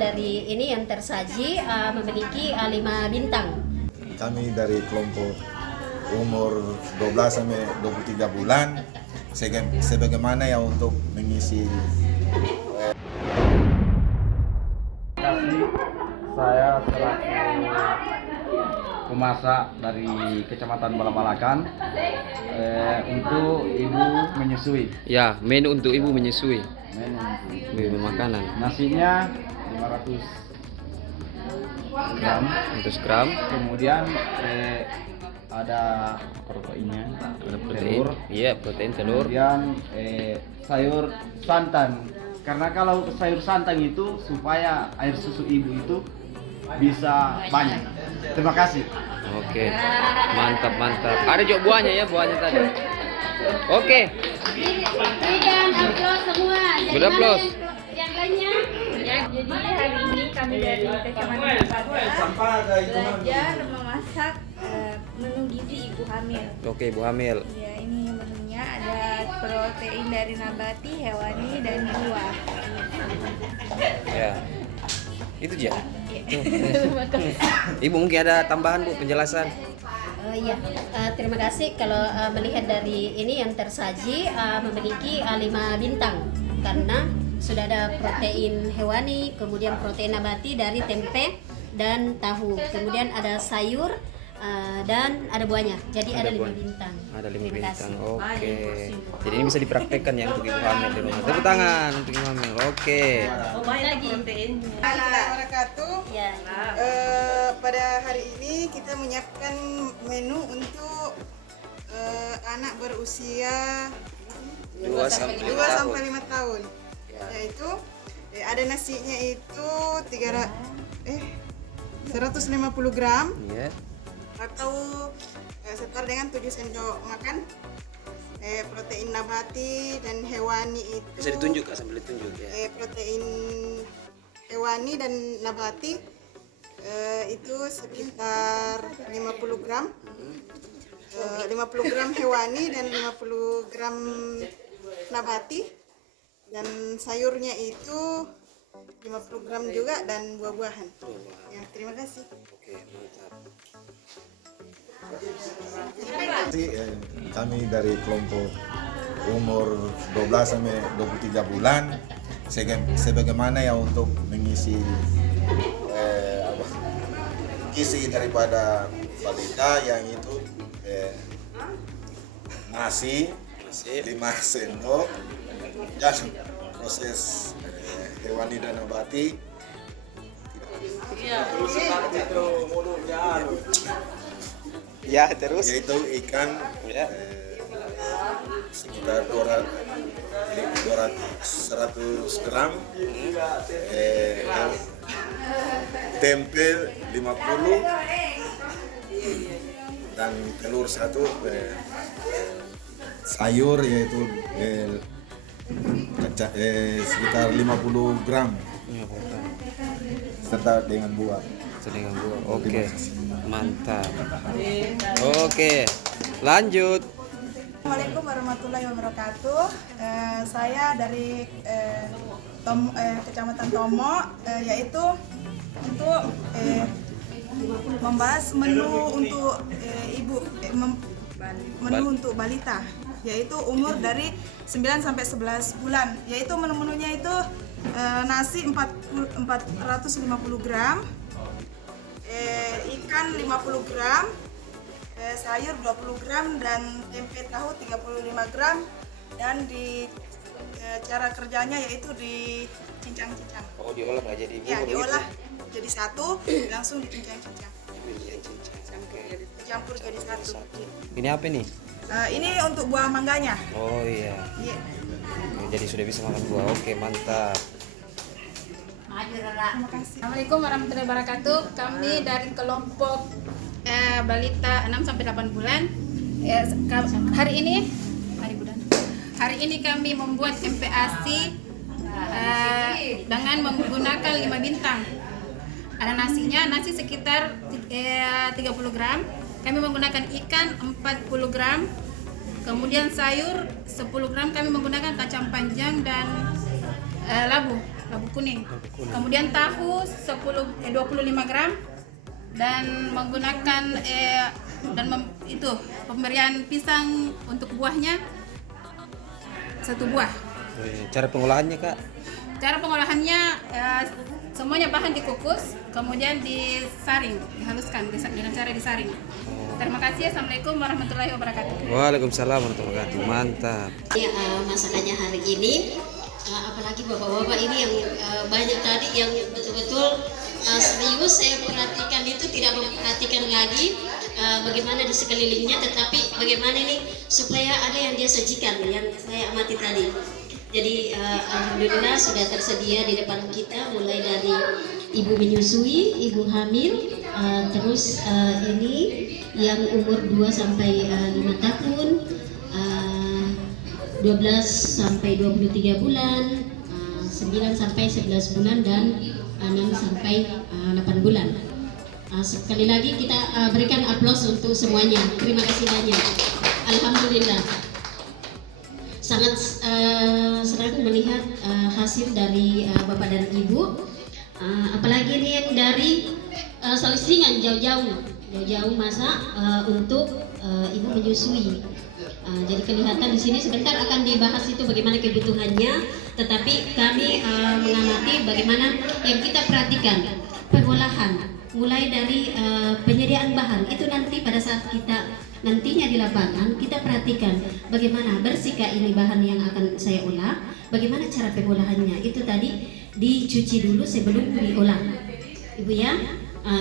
dari ini yang tersaji memiliki 5 bintang. Kami dari kelompok umur 12 sampai 23 bulan sebagaimana ya untuk mengisi saya selaku pemasak dari Kecamatan Balabalakan untuk ibu menyusui. Ya, menu untuk ibu menyusui. Menu Makanan. nasinya 500 gram. 100 gram. Kemudian ada proteinnya, Ada protein. telur. Iya, protein telur. Kemudian sayur santan. Karena kalau sayur santan itu supaya air susu ibu itu bisa banyak. Terima kasih. Oke. Mantap, mantap. Ada juga buahnya ya, buahnya tadi. Oke. Berikan aplaus semua. Jadi Beraplaus. mana yang lainnya? Ya, jadi hari ini kami dari Kecamatan Pada belajar memasak menu gizi ibu hamil. Oke, ibu hamil. Ya, ini menunya ada protein dari nabati, hewani, dan buah. Ya. Itu aja. Ibu mungkin ada tambahan Bu penjelasan. Iya, terima kasih. Kalau melihat dari ini yang tersaji memiliki 5 bintang karena sudah ada protein hewani, kemudian protein nabati dari tempe dan tahu, kemudian ada sayur dan ada buahnya. Jadi ada 5 bintang. Ada 5 Terima bintang. kasih. Oke. Jadi ini bisa dipraktekkan ya untuk ibu hamil di rumah. Tepuk tangan untuk ibu hamil. Oke. Lagi. Wabarakatuh. Ya. Pada hari ini kita menyiapkan menu untuk anak berusia 2 sampai 2 5 tahun. sampai 5 tahun. Yaitu ada nasinya itu 150 gram Iya. atau setara dengan 7 sendok makan. Protein nabati dan hewani itu Bisa ditunjuk Kak, sambil ditunjuk ya. protein hewani dan nabati itu sekitar 50 gram. 50 gram hewani dan 50 gram nabati, dan sayurnya itu 50 gram juga dan buah-buahan. Ya, terima kasih. Oke, mantap. kami dari kelompok umur 12 sampai 23 bulan sebagaimana ya untuk mengisi gizi daripada balita yang itu nasi 5 sendok dan proses hewani dan nabati. Ya, terus. Yaitu ikan Ya. sekitar 100 gram, tempe 50 dan telur 1, sayur yaitu sekitar 50 gram serta dengan buah. Dengan buah. Oke. Mantap. Oke. Lanjut. Assalamualaikum warahmatullahi wabarakatuh. Saya dari Kecamatan Tomo, yaitu untuk membahas menu untuk menu untuk balita, yaitu umur dari 9 sampai 11 bulan. Yaitu menu-menunya itu nasi 450 gram, ikan 50 gram, sayur 20 gram, dan tempe tahu 35 gram. Dan di cara kerjanya yaitu dicincang-cincang. Oh, diolah nggak jadi bubur Ya, gitu? diolah jadi satu, langsung dicincang-cincang. Dicampur jadi satu. Ini apa nih? Ini untuk buah mangganya. Oh iya. Iya. Jadi sudah bisa makan buah. Oke, mantap. Assalamualaikum warahmatullahi wabarakatuh. Kami dari kelompok balita 6 sampai 8 bulan. Hari ini kami membuat MPASI dengan menggunakan 5 bintang. Ada nasinya, nasi sekitar 30 gram. Kami menggunakan ikan 40 gram. Kemudian sayur 10 gram, kami menggunakan kacang panjang dan labu. labu kuning. Kemudian tahu 25 gram dan menggunakan pemberian pisang untuk buahnya 1 buah. Cara pengolahannya Kak? Cara pengolahannya semuanya bahan dikukus, kemudian disaring, dihaluskan dengan cara disaring. Terima kasih. Assalamualaikum warahmatullahi wabarakatuh. Waalaikumsalam warahmatullahi wabarakatuh. Mantap. Masakannya hari ini, apalagi bapak-bapak ini yang banyak tadi yang betul-betul serius saya perhatikan, itu tidak memperhatikan lagi bagaimana di sekelilingnya, tetapi bagaimana ini supaya ada yang dia sajikan, yang saya amati tadi. Jadi alhamdulillah sudah tersedia di depan kita, mulai dari ibu menyusui, ibu hamil, terus ini yang umur 2 sampai 5 tahun, 12 sampai 23 bulan, 9 sampai 11 bulan, dan 6 sampai 8 bulan. Sekali lagi kita berikan aplaus untuk semuanya. Terima kasih banyak. Alhamdulillah. Sangat senang melihat hasil dari Bapak dan Ibu. Apalagi ini yang dari Salisingan jauh-jauh masak untuk Ibu menyusui. Jadi kelihatan di sini sebentar akan dibahas itu bagaimana kebutuhannya, tetapi kami mengamati bagaimana yang kita perhatikan pengolahan, mulai dari penyediaan bahan itu nanti pada saat kita nantinya di lapangan kita perhatikan bagaimana bersihkah ini bahan yang akan saya olah, bagaimana cara pengolahannya, itu tadi dicuci dulu sebelum diolah, Ibu ya.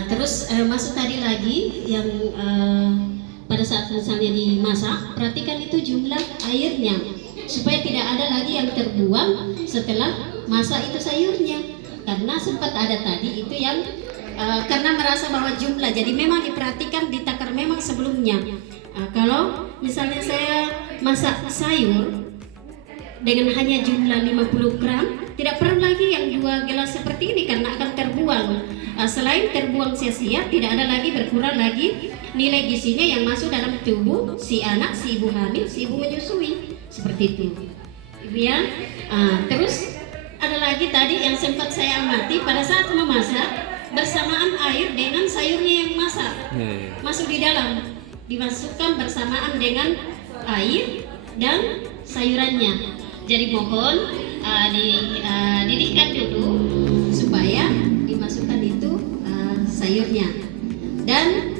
Terus masuk tadi lagi yang pada saat misalnya dimasak, perhatikan itu jumlah airnya supaya tidak ada lagi yang terbuang setelah masak itu sayurnya, karena sempat ada tadi itu yang karena merasa bahwa jumlah, jadi memang diperhatikan, ditakar memang sebelumnya. Kalau misalnya saya masak sayur dengan hanya jumlah 50 gram, tidak perlu lagi yang 2 gelas seperti ini karena akan terbuang. Selain terbuang sia-sia, tidak ada lagi berkurang lagi nilai gizinya yang masuk dalam tubuh si anak, si ibu hamil, si ibu menyusui, seperti itu, Ibu ya. Terus ada lagi tadi yang sempat saya amati pada saat memasak, bersamaan air dengan sayurnya yang masak masuk di dalam, dimasukkan bersamaan dengan air dan sayurannya. Jadi mohon dididihkan dulu supaya dimasukkan itu sayurnya. Dan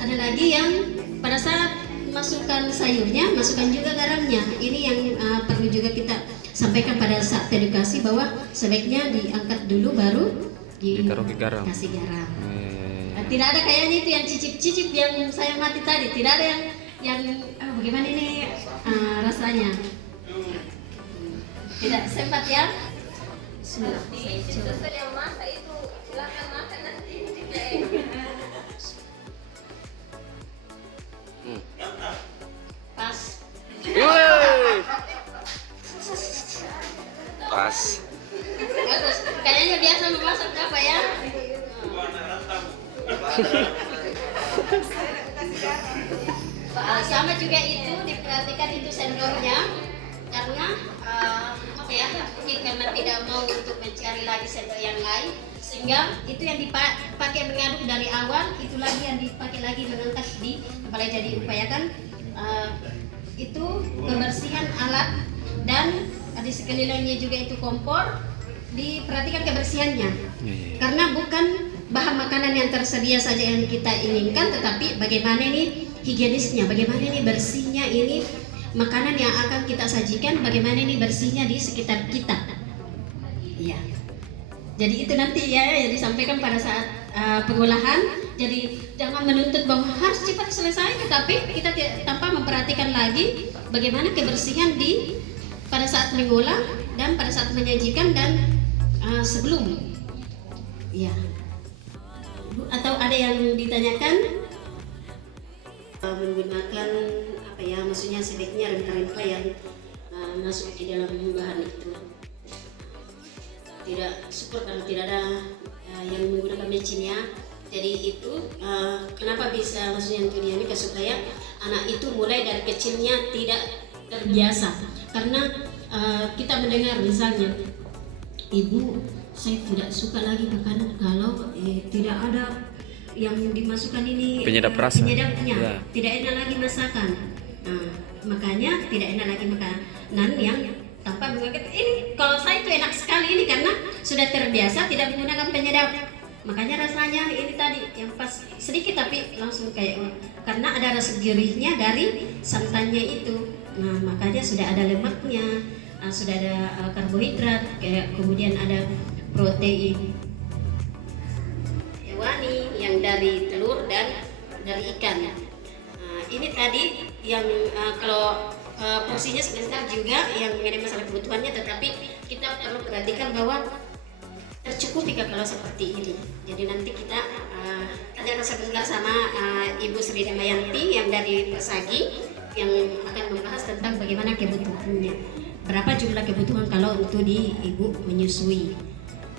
ada lagi yang pada saat masukkan sayurnya, masukkan juga garamnya. Ini yang perlu juga kita sampaikan pada saat edukasi, bahwa sebaiknya diangkat dulu baru ditaruh ke garam. Kasih garam. Tidak ada kayaknya itu yang cicip-cicip yang saya mati tadi. Tidak ada yang bagaimana ini rasanya. Tidak sempat ya. Bismillah. Yang masak itu silakan makan nanti. Pas. Pas. Bagus. Kayaknya biasa memasak apa ya? Sama juga itu diperhatikan itu sendoknya, karena mungkin karena tidak mau untuk mencari lagi sendok yang lain, sehingga itu yang dipakai mengaduk dari awal, itu lagi yang dipakai lagi mengangkat di kepala. Jadi upayakan itu kebersihan alat, dan di sekelilingnya juga itu kompor, diperhatikan kebersihannya, karena bukan bahan makanan yang tersedia saja yang kita inginkan, tetapi bagaimana ini higienisnya, bagaimana ini bersihnya ini makanan yang akan kita sajikan, bagaimana ini bersihnya di sekitar kita. Iya. Jadi itu nanti ya yang disampaikan pada saat pengolahan. Jadi jangan menuntut bahwa harus cepat selesai, tetapi kita tanpa memperhatikan lagi bagaimana kebersihan di pada saat mengolah dan pada saat menyajikan dan sebelum. Iya. Atau ada yang ditanyakan menggunakan apa ya, maksudnya sebaiknya rempah-rempah yang masuk di dalam bahan itu tidak super, karena tidak ada yang menggunakan mecinnya. Jadi itu kenapa bisa maksudnya untuk dinamika, supaya anak itu mulai dari kecilnya tidak terbiasa, karena kita mendengar misalnya Ibu, saya tidak suka lagi makanan kalau tidak ada yang dimasukkan ini Penyedap rasa. penyedapnya, Ya. tidak enak lagi masakan. Nah, makanya tidak enak lagi makanan yang tanpa menggunakan ini. Kalau saya itu enak sekali ini karena sudah terbiasa tidak menggunakan penyedap. Makanya rasanya ini tadi yang pas sedikit tapi langsung kayak karena ada rasa gurihnya dari santannya itu. Nah, makanya sudah ada lemaknya, sudah ada karbohidrat, kayak kemudian ada protein hewani yang dari telur dan dari ikan. Nah, ini tadi yang kalau porsinya sebentar juga yang mengenai masalah kebutuhannya, tetapi kita perlu perhatikan bahwa tercukupi kalau seperti ini. Jadi nanti kita ada sebentar sama Ibu Sri Damayanti yang dari Persagi yang akan membahas tentang bagaimana kebutuhannya. Berapa jumlah kebutuhan kalau untuk di ibu menyusui?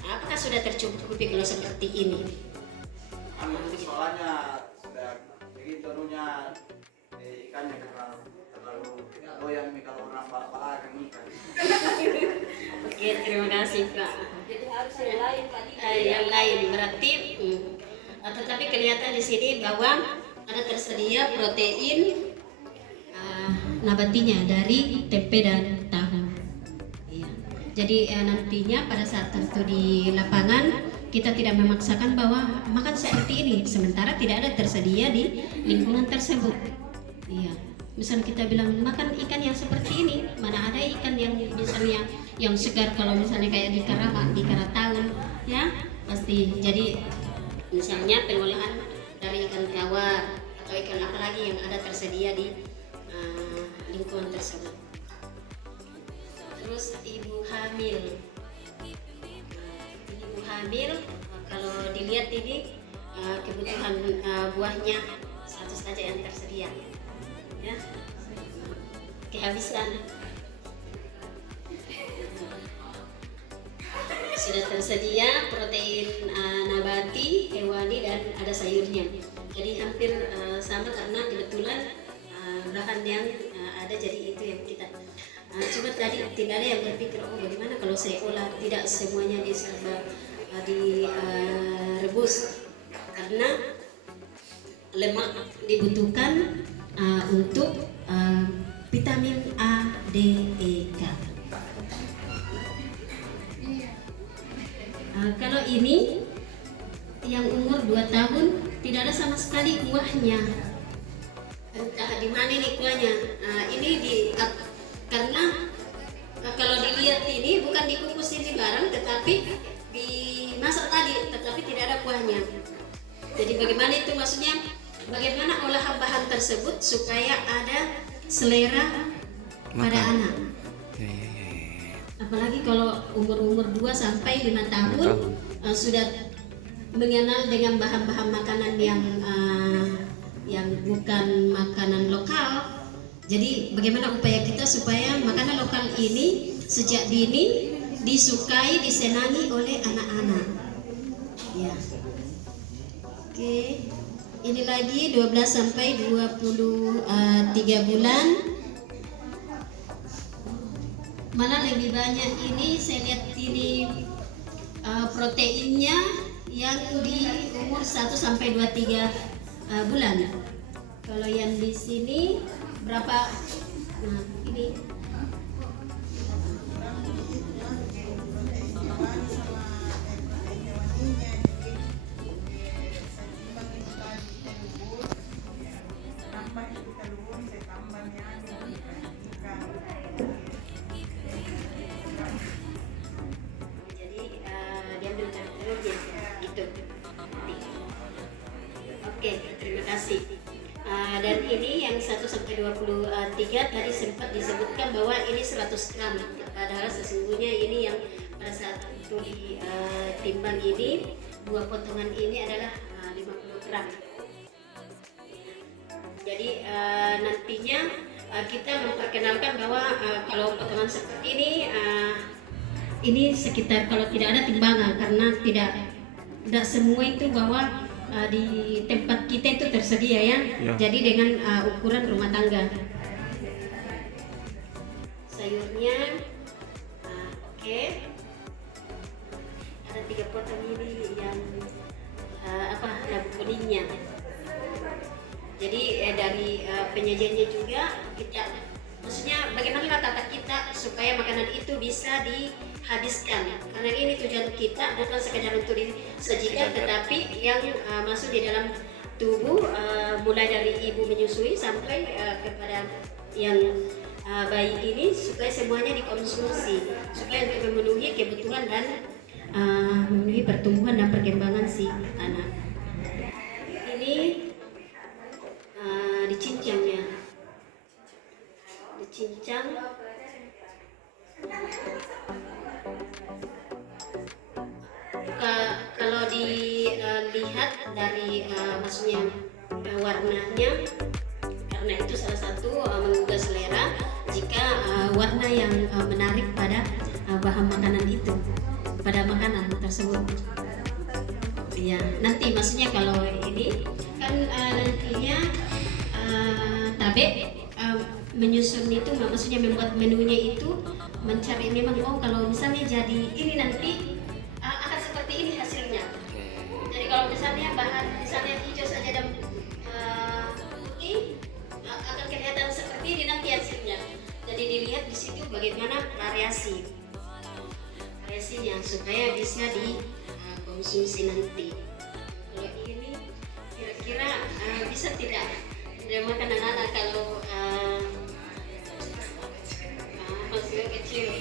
Apakah sudah tercukupi kalau seperti ini? Soalnya sudah begitu dulunya ikannya terlalu doyan kalau orang balak-balakan ikan. Oke, terima kasih Kak. Jadi harus yang lain tadi. Yang lain berarti, tetapi kelihatan di sini bahwa ada tersedia protein nabatinya dari tempe dan tahu. Iya. Jadi nantinya pada saat tertentu di lapangan kita tidak memaksakan bahwa makan seperti ini, sementara tidak ada tersedia di lingkungan tersebut. Iya. Misalnya kita bilang makan ikan yang seperti ini, mana ada ikan yang misalnya yang segar kalau misalnya kayak di Karawang, di Karatau, ya pasti. Jadi misalnya pengolahan dari ikan tawar atau ikan apa lagi yang ada tersedia di lingkungan tersebut. Terus ibu hamil. Ibu hamil kalau dilihat ini kebutuhan buahnya satu saja yang tersedia. Ya, kehabisan. Sudah tersedia protein nabati, hewani dan ada sayurnya. Jadi hampir sama karena kebetulan bahan yang ada jadi itu yang kita. Cuma tadi tidak ada yang berpikir bagaimana kalau saya olah, tidak semuanya diserba direbus karena lemak dibutuhkan untuk vitamin A, D, E, K. Kalau ini yang umur 2 tahun tidak ada sama sekali kuahnya. Entah di mana ini kuahnya. Ini karena kalau dilihat ini bukan dikukus ini barang, tetapi dimasak tadi, tetapi tidak ada kuahnya. Jadi bagaimana itu maksudnya? Bagaimana olahan bahan tersebut supaya ada selera pada anak. Apalagi kalau umur 2 sampai 5 tahun sudah mengenal dengan bahan-bahan makanan yang bukan makanan lokal. Jadi bagaimana upaya kita supaya makanan lokal ini sejak dini disukai, disenangi oleh anak-anak. Ya. Oke. Ini lagi 12 sampai 23 bulan. Mana lebih banyak ini saya lihat ini proteinnya yang di umur 1 sampai 23 bulan. Kalau yang di sini berapa? Nah, ini Oke, terima kasih. Dan ini yang 1 sampai 23 tadi sempat disebutkan bahwa ini 100 gram. Padahal sesungguhnya ini yang pada saat itu ditimbang ini, 2 potongan ini adalah 50 gram. Jadi nantinya kita memperkenalkan bahwa kalau potongan seperti ini sekitar kalau tidak ada timbangan karena tidak semua itu bahwa di tempat kita itu tersedia ya. Jadi dengan ukuran rumah tangga. Sayurnya oke. 3 potong ini yang lampu kuningnya. Jadi dari penyajiannya juga kita, maksudnya bagaimana tata kita supaya makanan itu bisa dihabiskan, karena ini tujuan kita bukan sekadar untuk disajikan, tetapi yang masuk di dalam tubuh, mulai dari ibu menyusui sampai kepada yang bayi ini, supaya semuanya dikonsumsi, supaya untuk memenuhi kebutuhan dan memenuhi pertumbuhan dan perkembangan si anak. Ini dicincangnya, dicincang. Kalau dilihat dari maksudnya warnanya, karena itu salah satu menggugah selera jika warna yang menarik pada bahan makanan itu, pada makanan tersebut. Ya, nanti maksudnya kalau ini kan nantinya Tabe menyusun itu, maksudnya membuat menunya itu mencari memang kalau misalnya jadi ini nanti akan seperti ini hasilnya. Jadi kalau misalnya bahan misalnya hijau saja dan putih akan kelihatan seperti ini nanti hasilnya. Jadi dilihat di situ bagaimana variasinya supaya bisa dikonsumsi nanti. Kalau ini kira-kira bisa tidak makan anak-anak kalau masih kecil.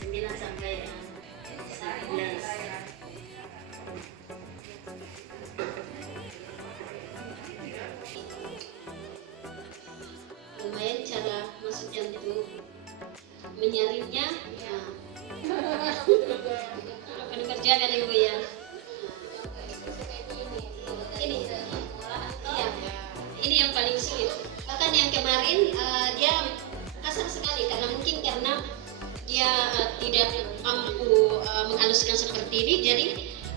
9 sampai 11. Lumayan cara maksudnya untuk menyaringnya. Kalau kerja kan ibu ya. Ini yang paling sulit. Bahkan yang kemarin dia kasar sekali karena dia tidak mampu menghaluskan seperti ini, jadi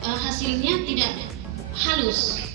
hasilnya tidak halus.